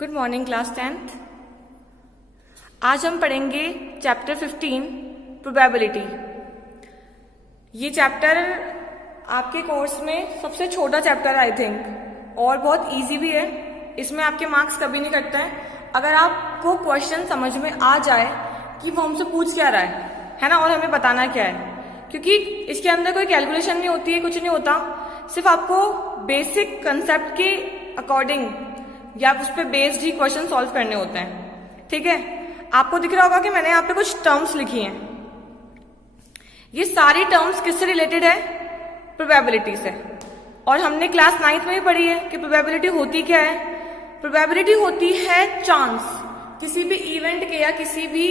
Good morning class 10th। आज हम पढ़ेंगे चैप्टर 15 प्रोबेबिलिटी। ये चैप्टर आपके कोर्स में सबसे छोटा चैप्टर आई थिंक, और बहुत इजी भी है। इसमें आपके मार्क्स कभी नहीं कटते हैं अगर आपको क्वेश्चन समझ में आ जाए कि वो हमसे पूछ क्या रहा है ना, और हमें बताना क्या है। क्योंकि इसके अंदर कोई कैलकुलेशन नहीं होती है, कुछ नहीं होता, सिर्फ आपको बेसिक कंसेप्ट के अकॉर्डिंग या उस पर बेस्ड ही क्वेश्चन सॉल्व करने होते हैं। ठीक है, आपको दिख रहा होगा कि मैंने यहाँ पे कुछ टर्म्स लिखी हैं। ये सारी टर्म्स किससे रिलेटेड है? प्रोबेबिलिटी से। और हमने क्लास 9th में भी पढ़ी है कि प्रोबेबिलिटी होती क्या है। प्रोबेबिलिटी होती है चांस किसी भी इवेंट के या किसी भी,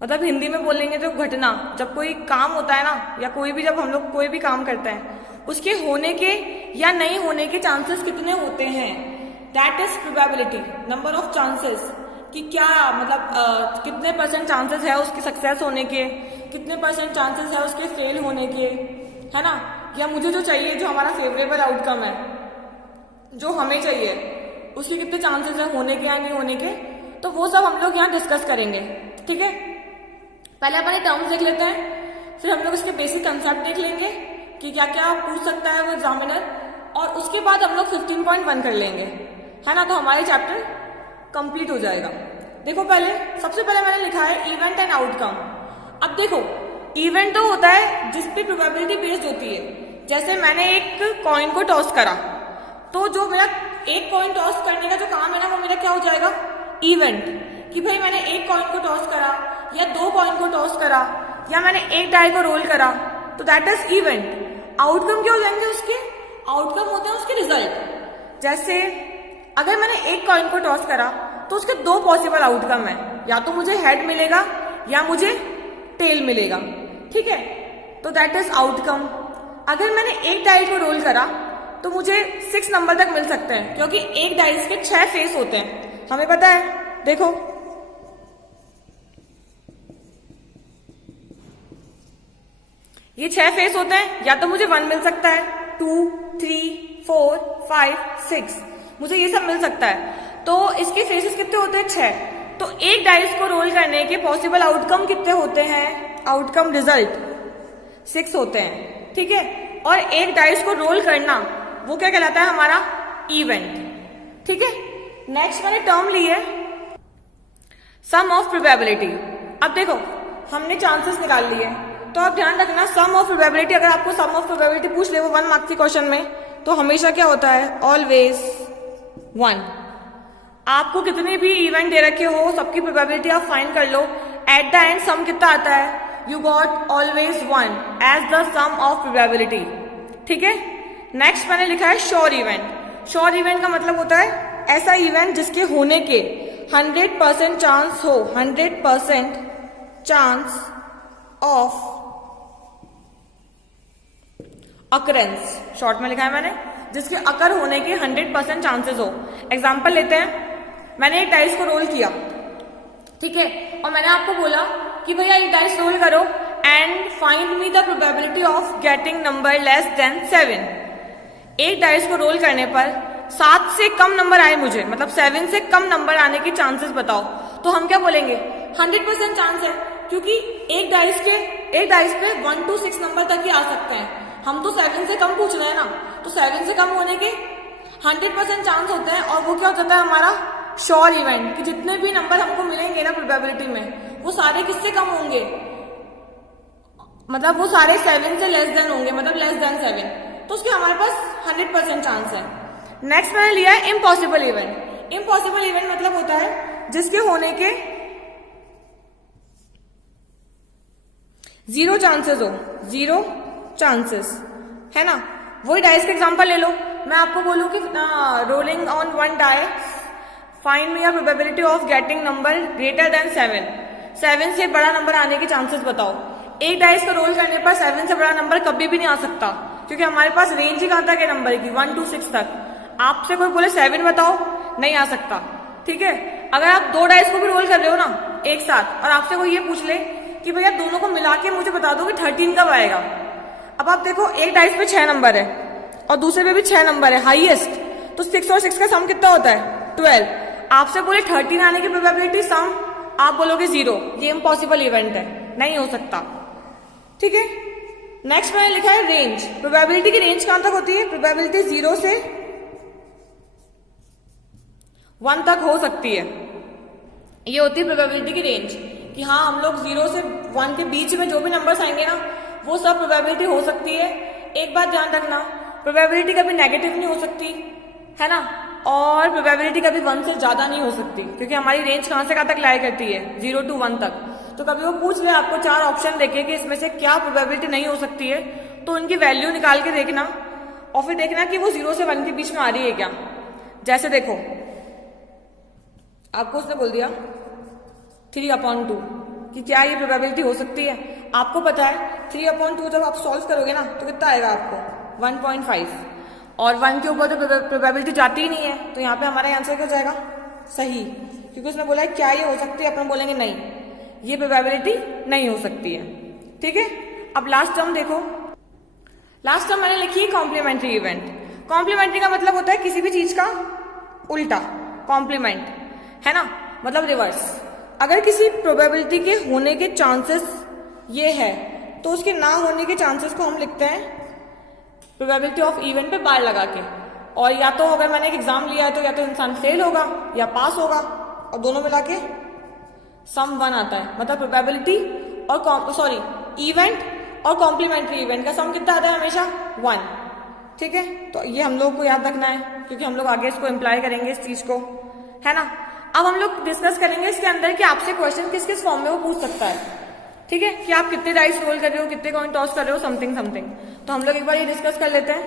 मतलब हिंदी में बोलेंगे तो घटना, जब कोई काम होता है ना, या कोई भी, जब हम लोग कोई भी काम करते हैं उसके होने के या नहीं होने के चांसेस कितने होते हैं, that is probability. Number of chances कि क्या मतलब कितने परसेंट चांसेस है उसके सक्सेस होने के, कितने परसेंट चांसेस है उसके फेल होने के, है ना। या मुझे जो चाहिए, जो हमारा फेवरेबल आउटकम है, जो हमें चाहिए, उसके कितने चांसेस है होने के या नहीं होने के। तो वो सब हम लोग यहाँ डिस्कस करेंगे। ठीक है, पहले अपन टर्म्स देख लेते हैं, फिर हम लोग इसके बेसिक कंसेप्ट देख लेंगे कि क्या क्या पूछ सकता है वो एग्जामिनर, और उसके बाद हम लोग 15.1 कर लेंगे, है ना। तो हमारे चैप्टर कंप्लीट हो जाएगा। देखो, सबसे पहले मैंने लिखा है इवेंट एंड आउटकम। अब देखो, इवेंट तो होता है जिस पे प्रोबेबिलिटी बेस्ड होती है। जैसे मैंने एक कॉइन को टॉस करा, तो जो मेरा एक कॉइन टॉस करने का जो काम है ना, वो मेरा क्या हो जाएगा? इवेंट। कि भाई मैंने एक कॉइन को टॉस करा, या दो कॉइन को टॉस करा, या मैंने एक डाई को रोल करा, तो दैट इज इवेंट। आउटकम क्या हो जाएंगे उसके? आउटकम होते हैं उसके रिजल्ट। जैसे अगर मैंने एक कॉइन को टॉस करा तो उसके दो पॉसिबल आउटकम है, या तो मुझे हेड मिलेगा या मुझे टेल मिलेगा। ठीक है, तो दैट इज आउटकम। अगर मैंने एक डाइस को रोल करा तो मुझे 6 नंबर तक मिल सकते हैं, क्योंकि एक डाइस के 6 फेस होते हैं, हमें पता है। देखो, ये 6 फेस होते हैं, या तो मुझे 1 मिल सकता है, 2, 3, 4, 5, 6, मुझे ये सब मिल सकता है। तो इसके फेसेस कितने होते हैं? 6। तो एक डाइस को रोल करने के पॉसिबल आउटकम कितने होते हैं? आउटकम रिजल्ट 6 होते हैं। ठीक है, और एक डाइस को रोल करना वो क्या कहलाता है? हमारा इवेंट। ठीक है, नेक्स्ट मैंने टर्म ली है सम ऑफ प्रोबेबिलिटी। अब देखो, हमने चांसेस निकाल लिए, तो आप ध्यान रखना, सम ऑफ प्रोबेबिलिटी, अगर आपको सम ऑफ प्रोबेबिलिटी पूछ ले वो 1 मार्क्स के क्वेश्चन में, तो हमेशा क्या होता है? ऑलवेज 1। आपको कितने भी इवेंट दे रखे हो, सबकी प्रोबेबिलिटी आप फाइंड कर लो, एट द एंड सम कितना आता है? You got always 1 as the sum of probability. ठीक है, नेक्स्ट मैंने लिखा है श्योर इवेंट। श्योर इवेंट का मतलब होता है ऐसा इवेंट जिसके होने के 100% चांस हो, 100% चांस ऑफ अकरेंस, शॉर्ट में लिखा है मैंने, जिसके अकर होने के 100% चांसेस हो। एग्जांपल लेते हैं, मैंने एक डाइस को रोल किया, ठीक है, और मैंने आपको बोला कि भैया एक डाइस रोल करो and find me the probability of getting number less than 7। एक डाइस को रोल करने पर 7 से कम नंबर आए मुझे, मतलब 7 से कम नंबर आने के चांसेस बताओ। तो हम क्या बोलेंगे? 100% चांस है, क्योंकि एक डाइस पे 1 to 6 नंबर तक ही आ सकते हैं। हम तो 7 से कम पूछ रहे हैं ना, तो 7 से कम होने के 100% चांस होते हैं, और वो क्या हो जाता है? हमारा श्योर इवेंट। कि जितने भी नंबर हमको मिलेंगे ना प्रोबेबिलिटी में, वो सारे किससे कम होंगे? मतलब वो सारे 7 से लेस देन होंगे, मतलब लेस देन 7, तो उसके हमारे पास 100% चांस है। नेक्स्ट मैंने लिया है इम्पॉसिबल इवेंट। इम्पॉसिबल इवेंट मतलब होता है जिसके होने के 0 चांसेस हो, 0 चांसेस, है ना। वही डाइस का एग्जांपल ले लो, मैं आपको बोलूं कि rolling on 1 die find me a probability of getting number greater than 7। 7 से बड़ा नंबर आने के चांसेस बताओ। एक डाइस को रोल करने पर 7 से बड़ा नंबर कभी भी नहीं आ सकता, क्योंकि हमारे पास रेंज ही कहां तक है नंबर की? 1 to 6 तक। आपसे कोई बोले 7 बताओ, नहीं आ सकता। ठीक है, अगर आप 2 डाइस को भी रोल कर रहे हो ना एक साथ, और आपसे कोई ये पूछ ले कि भैया दोनों को मिला के मुझे बता दो कि 13 कब आएगा। अब आप देखो, एक डाइस पे 6 नंबर है और दूसरे पे भी 6 नंबर है हाईएस्ट, तो 6 और 6 का सम कितना होता है 12। आपसे बोले 13 आने की प्रोबेबिलिटी सम, आप बोलोगे 0, ये इम्पॉसिबल इवेंट है, नहीं हो सकता। ठीक है, नेक्स्ट मैंने लिखा है रेंज। प्रोबेबिलिटी की रेंज कहां तक होती है? प्रोबेबिलिटी 0 से 1 तक हो सकती है, ये होती है प्रोबेबिलिटी की रेंज, कि हाँ हम लोग 0 से 1 के बीच में जो भी नंबर्स आएंगे ना वो सब प्रोबेबिलिटी हो सकती है। एक बात ध्यान रखना, प्रोबेबिलिटी कभी नेगेटिव नहीं हो सकती है ना, और प्रोबेबिलिटी कभी 1 से ज्यादा नहीं हो सकती, क्योंकि हमारी रेंज कहां से कहां तक लाई करती है 0 to 1 तक। तो कभी वो पूछ ले आपको 4 ऑप्शन देके कि इसमें से क्या प्रोबेबिलिटी नहीं हो सकती है, तो उनकी वैल्यू निकाल के देखना और फिर देखना कि वो 0 से 1 के बीच में आ रही है क्या। जैसे देखो आपको उसने बोल दिया 3/2 कि क्या ये प्रोबेबिलिटी हो सकती है। आपको पता है 3/2 जब आप सॉल्व करोगे ना तो कितना आएगा आपको 1.5, और 1 के ऊपर तो प्रोबेबिलिटी जाती ही नहीं है, तो यहाँ पे हमारा आंसर क्या हो जाएगा सही, क्योंकि उसने बोला है क्या ये हो सकती है, अपन बोलेंगे नहीं, ये प्रोबेबिलिटी नहीं हो सकती है। ठीक है, अब लास्ट टर्म देखो। लास्ट टर्म मैंने लिखी है कॉम्प्लीमेंट्री इवेंट। कॉम्प्लीमेंट्री का मतलब होता है किसी भी चीज का उल्टा, कॉम्प्लीमेंट है ना, मतलब रिवर्स। अगर किसी प्रोबेबिलिटी के होने के चांसेस ये है तो उसके ना होने के चांसेस को हम लिखते हैं प्रोबेबिलिटी ऑफ इवेंट पे बार लगा के, और या तो अगर मैंने एक एग्जाम लिया है तो या तो इंसान फेल होगा या पास होगा, और दोनों मिला के सम 1 आता है। मतलब प्रोबेबिलिटी और इवेंट और कॉम्प्लीमेंट्री इवेंट का सम कितना आता है हमेशा 1। ठीक है, तो ये हम लोग को याद रखना है, क्योंकि हम लोग आगे इसको इम्प्लाई करेंगे इस चीज को, है ना। अब हम लोग डिस्कस करेंगे इसके अंदर कि आपसे क्वेश्चन किस किस फॉर्म में वो पूछ सकता है। ठीक है, कि आप कितने डाइस रोल कर रहे हो, कितने कॉइन टॉस कर रहे हो, समथिंग समथिंग। तो हम लोग एक बार ये डिस्कस कर लेते हैं।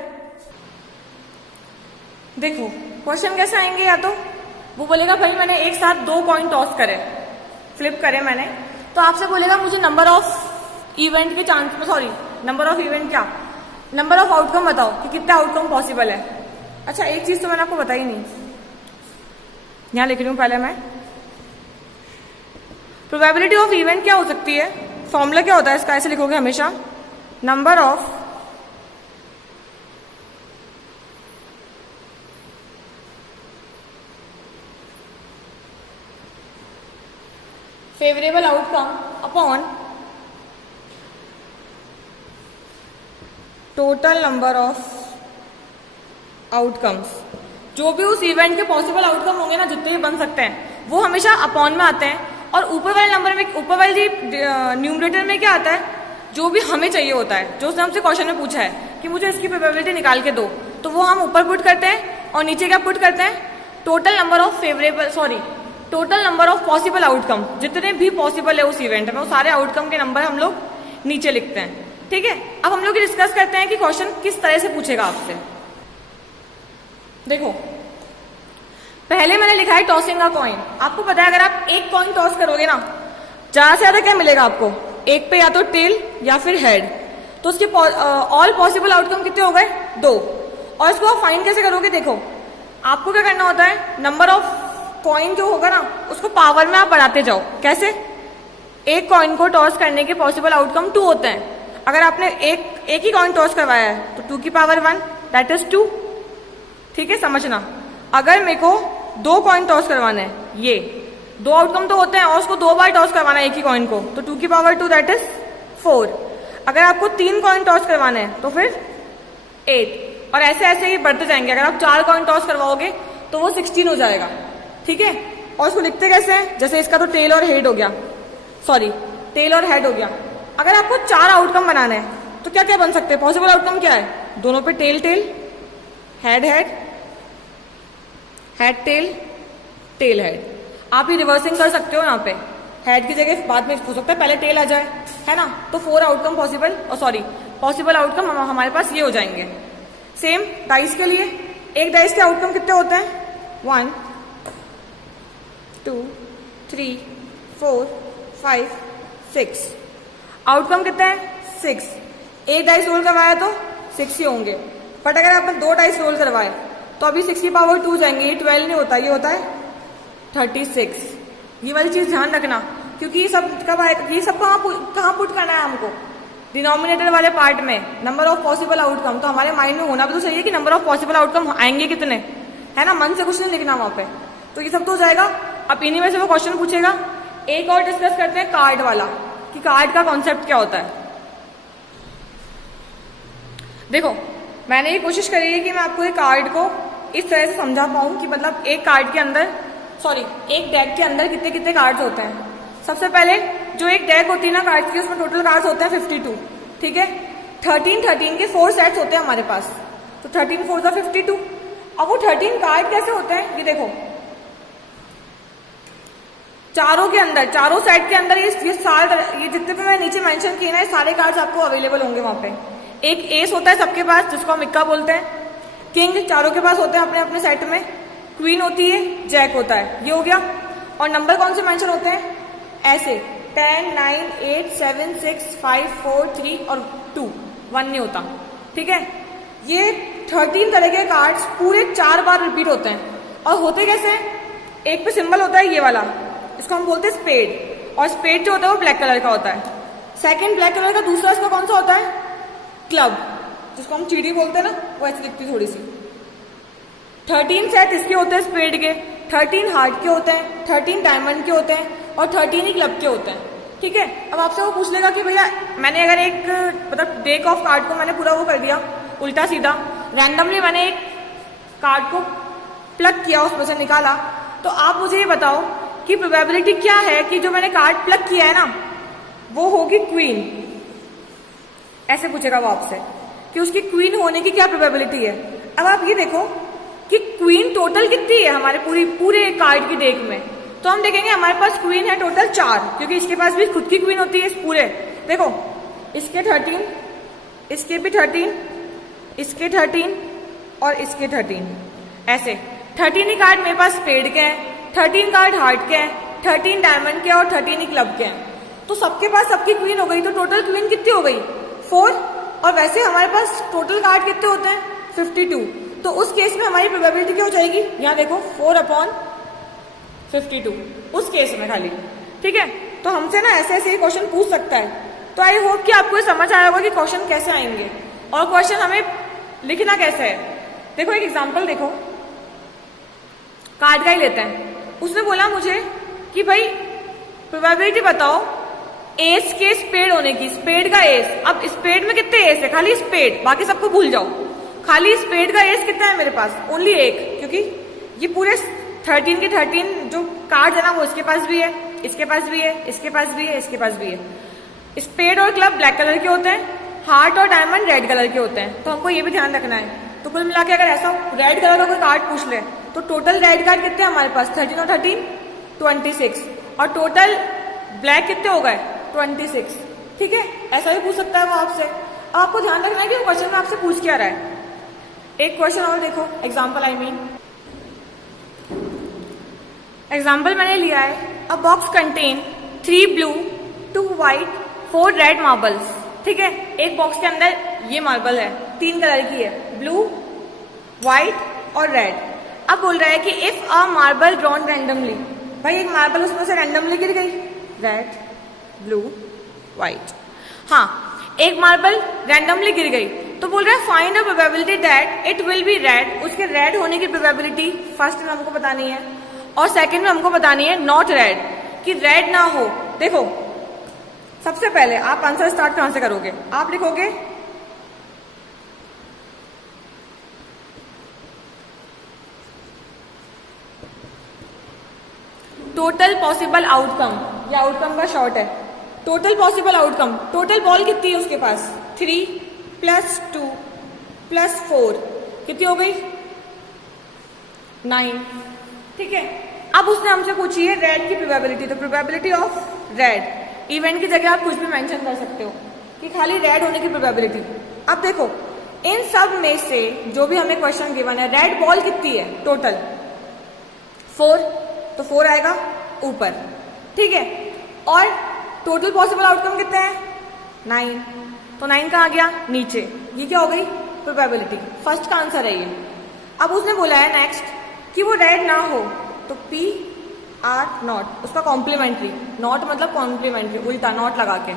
देखो क्वेश्चन कैसे आएंगे, या तो वो बोलेगा भाई मैंने एक साथ 2 कॉइन टॉस करे, फ्लिप करे मैंने, तो आपसे बोलेगा मुझे नंबर ऑफ इवेंट के चांस, नंबर ऑफ इवेंट क्या, नंबर ऑफ आउटकम बताओ कि कितना आउटकम पॉसिबल है। अच्छा एक चीज तो मैंने आपको बताई नहीं, यहां लिख रही हूं पहले मैं। प्रोबेबिलिटी ऑफ इवेंट क्या हो सकती है, फॉर्मूला क्या होता है इसका, ऐसे लिखोगे हमेशा, number of favourable outcome upon total number of outcomes. जो भी उस इवेंट के पॉसिबल आउटकम होंगे ना, जितने भी बन सकते हैं, वो हमेशा अपॉन में आते हैं, और ऊपर वाले नंबर में, ऊपर वाले न्यूमरेटर में क्या आता है, जो भी हमें चाहिए होता है, जो उसने हमसे क्वेश्चन में पूछा है कि मुझे इसकी प्रोबेबिलिटी निकाल के दो, तो वो हम ऊपर पुट करते हैं, और नीचे क्या पुट करते हैं, total number of possible outcome, जितने भी पॉसिबल है उस इवेंट में, वो सारे आउटकम के नंबर हम लोग नीचे लिखते हैं। ठीक है, अब हम लोग ये डिस्कस करते हैं कि क्वेश्चन किस तरह से पूछेगा आपसे। देखो पहले मैंने लिखा है टॉसिंग अ कॉइन। आपको पता है अगर आप एक कॉइन टॉस करोगे ना, ज्यादा से ज्यादा क्या मिलेगा आपको, एक पे या तो टेल या फिर हेड, तो उसके ऑल पॉसिबल आउटकम कितने हो गए 2। और इसको आप फाइंड कैसे करोगे, देखो आपको क्या करना होता है, नंबर ऑफ कॉइन जो होगा ना उसको पावर में आप बढ़ाते जाओ। कैसे, एक कॉइन को टॉस करने के पॉसिबल आउटकम 2 होते हैं। अगर आपने एक ही कॉइन टॉस करवाया है तो 2 की पावर 1 दैट इज 2। ठीक है, समझना। अगर मेरे को 2 कॉइन टॉस करवाना है, ये 2 आउटकम तो होते हैं, और उसको 2 बार टॉस करवाना है एक ही कॉइन को, तो 2 की पावर 2 दैट इज 4। अगर आपको 3 कॉइन टॉस करवाना है तो फिर 8, और ऐसे ऐसे ही बढ़ते जाएंगे। अगर आप 4 कॉइन टॉस करवाओगे तो वो 16 हो जाएगा। ठीक है, और उसको लिखते कैसे हैं, जैसे इसका तो टेल और हेड हो गया, टेल और हेड हो गया। अगर आपको 4 आउटकम बनाना है तो क्या क्या बन सकते हैं, पॉसिबल आउटकम क्या है, दोनों पे tail tail, head head, head tail, tail head. आप ही रिवर्सिंग कर सकते हो, यहाँ पे हेड की जगह बाद में हो सकता है पहले टेल आ जाए, है ना। तो 4 आउटकम पॉसिबल आउटकम हमारे पास ये हो जाएंगे। सेम डाइस के लिए, एक डाइस के आउटकम कितने होते हैं, 1 2 3 4 5 6। आउटकम कितने हैं 6। एक डाइस रोल करवाया तो 6 ही होंगे, बट अगर आपने 2 डाइस रोल करवाए तो अभी 6 की पावर 2 जाएंगे, ये 12 नहीं होता, ये होता है 36। ये वाली चीज ध्यान रखना, क्योंकि ये सब कब आएगा, ये सब कहाँ पुट करना है हमको, डिनोमिनेटर वाले पार्ट में, नंबर ऑफ पॉसिबल आउटकम। तो हमारे माइंड में होना भी तो चाहिए कि नंबर ऑफ पॉसिबल आउटकम आएंगे कितने, है ना, मन से कुछ नहीं लिखना वहां पे, तो ये सब तो हो जाएगा। अब इन्हीं में से वो क्वेश्चन पूछेगा। एक और डिस्कस करते हैं कार्ड वाला, कि कार्ड का कॉन्सेप्ट क्या होता है। देखो मैंने ये कोशिश करी है कि मैं आपको एक कार्ड को इस तरह से समझा पाऊं कि मतलब एक कार्ड के अंदर, सॉरी एक डेक के अंदर कितने कितने कार्ड्स होते हैं। सबसे पहले जो एक डेक होती है ना कार्ड्स की, उसमें टोटल कार्ड्स होते हैं 52, ठीक है। 13 के 4 सेट्स होते हैं हमारे पास, तो 13 4 52। अब वो 13 कार्ड कैसे होते हैं, ये देखो चारों के अंदर, चारों सेट के अंदर ये सारे, ये जितने भी मैं नीचे मेंशन किए ना, ये सारे कार्ड्स आपको अवेलेबल होंगे वहां पे। एक एस होता है सबके पास, जिसको हम इक्का बोलते हैं। किंग चारों के पास होते हैं अपने अपने सेट में। क्वीन होती है, जैक होता है, ये हो गया। और नंबर कौन से मेंशन होते हैं, ऐसे 10 9 8 7 6 5 4 3 और 2, 1 नहीं होता, ठीक है। ये 13 तरह के कार्ड्स पूरे 4 बार रिपीट होते हैं। और होते कैसे हैं, एक पे सिंबल होता है ये वाला, इसको हम बोलते हैं स्पेड, और स्पेड जो होता है वो ब्लैक कलर का होता है। सेकंड ब्लैक कलर का दूसरा इसका कौन सा होता है, क्लब, जिसको हम चीड़ी बोलते हैं ना, वो ऐसी दिखती थोड़ी सी। 13 सेट इसके होते हैं स्पेड के, 13 हार्ट के होते हैं, 13 डायमंड के होते हैं, और 13 ही क्लब के होते हैं, ठीक है। अब आपसे वो पूछ लेगा कि भैया मैंने अगर एक मतलब डेक ऑफ कार्ड को मैंने पूरा वो कर दिया उल्टा सीधा, रैंडमली मैंने एक कार्ड को प्लग किया, उसमें से निकाला, तो आप मुझे ये बताओ कि प्रोबेबिलिटी क्या है कि जो मैंने कार्ड प्लग किया है ना वो होगी क्वीन। ऐसे पूछेगा वो आपसे कि उसकी क्वीन होने की क्या प्रोबेबिलिटी है। अब आप ये देखो कि क्वीन टोटल कितनी है हमारे पूरे कार्ड की डेक में, तो हम देखेंगे हमारे पास क्वीन है टोटल 4, क्योंकि इसके पास भी खुद की क्वीन होती है इस पूरे। देखो इसके 13, इसके भी 13, इसके 13 और इसके 13, ऐसे 13 ही कार्ड मेरे पास स्पेड के हैं, 13 कार्ड हार्ट के हैं, 13 डायमंड के और 13 ही क्लब के हैं। तो सबके पास सबकी क्वीन हो गई, तो टोटल क्वीन कितनी हो गई, 4। और वैसे हमारे पास टोटल कार्ड कितने होते हैं, 52। तो उस केस में हमारी प्रोबेबिलिटी क्या हो जाएगी, यहाँ देखो 4/52 उस केस में खाली, ठीक है। तो हमसे ना ऐसे ऐसे क्वेश्चन पूछ सकता है। तो आई होप कि आपको समझ आया होगा कि क्वेश्चन कैसे आएंगे और क्वेश्चन हमें लिखना कैसे है। देखो एक एग्जांपल देखो, कार्ड का ही लेते हैं। उसने बोला मुझे कि भाई प्रोबेबिलिटी बताओ एस के स्पेड होने की, स्पेड का एस। अब स्पेड में कितने एस है, खाली स्पेड, बाकी सबको भूल जाओ। खाली स्पेड का एस कितना है मेरे पास, ओनली 1, क्योंकि ये पूरे 13 के 13 जो कार्ड है ना वो इसके पास भी है, इसके पास भी है, इसके पास भी है, इसके पास भी है। स्पेड और क्लब ब्लैक कलर के होते हैं, हार्ट और डायमंड रेड कलर के होते हैं। तो हमको ये भी ध्यान रखना है। तो कुल मिला के अगर ऐसा रेड कलर का कोई कार्ड पूछ ले तो टोटल रेड कार्ड कितने हैं हमारे पास, 13 और 13 26, और टोटल ब्लैक कितने हो गए, 26, ठीक है। ऐसा भी पूछ सकता है वो आपसे। अब आपको ध्यान रखना है कि वो क्वेश्चन में आपसे पूछ क्या रहा है। एक क्वेश्चन और देखो, एग्जाम्पल एग्जाम्पल मैंने लिया है, अ box contain 3 blue 2 white 4 red marbles, ठीक है। एक बॉक्स के अंदर ये मार्बल है, 3 कलर की है, ब्लू व्हाइट और रेड। अब बोल रहा है कि if a marble drawn randomly, भाई एक मार्बल उसमें से रैंडमली गिर गई, रेड ब्लू व्हाइट, हाँ एक मार्बल रैंडमली गिर गई, तो बोल रहा है find a probability that it will be red. उसके रेड होने की प्रोबेबिलिटी फर्स्ट में हमको बतानी है, और सेकंड में हमको बतानी है नॉट रेड, कि रेड ना हो। देखो सबसे पहले आप आंसर स्टार्ट कहां से करोगे, आप लिखोगे टोटल पॉसिबल आउटकम, या आउटकम का शॉर्ट है, total possible outcome. Total ball कितनी है उसके पास, 3 + 2 + 4 कितनी हो गई, 9, ठीक है। अब उसने हमसे पूछी है रेड की प्रोबेबिलिटी, तो प्रोबेबिलिटी ऑफ रेड, इवेंट की जगह आप कुछ भी मेंशन कर सकते हो कि खाली रेड होने की प्रोबेबिलिटी। अब देखो इन सब में से जो भी हमें क्वेश्चन गिवन है, रेड बॉल कितनी है टोटल, 4, तो 4 आएगा ऊपर, ठीक है। और टोटल पॉसिबल आउटकम कितने हैं, 9, तो 9 कहाँ गया, नीचे। ये क्या हो गई, प्रोबेबिलिटी, फर्स्ट का आंसर है ये। अब उसने बोला है नेक्स्ट कि वो रेड ना हो, तो PR नॉट, उसका कॉम्प्लीमेंट्री, नॉट मतलब कॉम्प्लीमेंट्री, उल्टा नॉट लगा के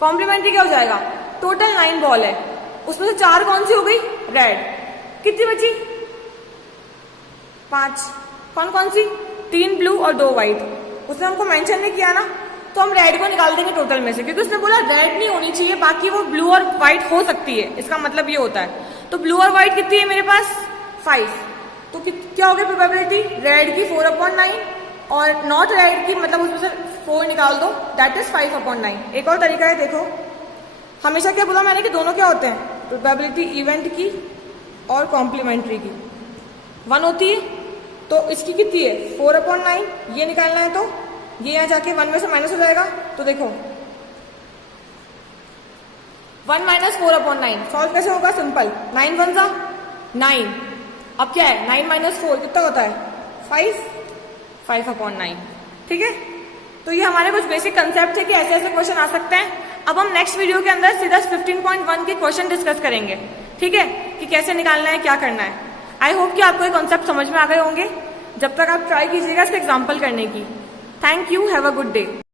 कॉम्प्लीमेंट्री क्या हो जाएगा, टोटल 9 बॉल है, उसमें से 4 कौन सी हो गई, रेड, कितनी बची 5। कौन कौन सी? 3 ब्लू और 2 व्हाइट। उसने हमको मेंशन नहीं किया ना, तो हम रेड को निकाल देंगे टोटल में से, क्योंकि उसने बोला रेड नहीं होनी चाहिए, बाकी वो ब्लू और व्हाइट हो सकती है, इसका मतलब ये होता है। तो ब्लू और व्हाइट कितनी है मेरे पास? 5। तो क्या हो गया प्रोबेबिलिटी? रेड की 4/9 और नॉट रेड की, मतलब उसमें से 4 निकाल दो, दैट इज 5/9। एक और तरीका है, देखो हमेशा क्या बोला मैंने कि दोनों क्या होते हैं? प्रोबेबिलिटी इवेंट की और कॉम्प्लीमेंट्री की 1 होती है। तो इसकी कितनी है? 4/9। ये निकालना है तो ये यहाँ जाके 1 में से माइनस हो जाएगा। तो देखो 1 - 4/9 सॉल्व कैसे होगा? सिंपल, 9 1 जा 9। अब क्या है? 9 - 4 कितना होता है? 5/9। ठीक है, तो ये हमारे कुछ बेसिक कंसेप्ट है कि ऐसे ऐसे क्वेश्चन आ सकते हैं। अब हम नेक्स्ट वीडियो के अंदर सीधा 15.1 के क्वेश्चन डिस्कस करेंगे, ठीक है, कि कैसे निकालना है, क्या करना है। आई होप कि आपको ये कॉन्सेप्ट समझ में आ गए होंगे। जब तक आप ट्राई कीजिएगा इसका एग्जाम्पल करने की। Thank you, have a good day.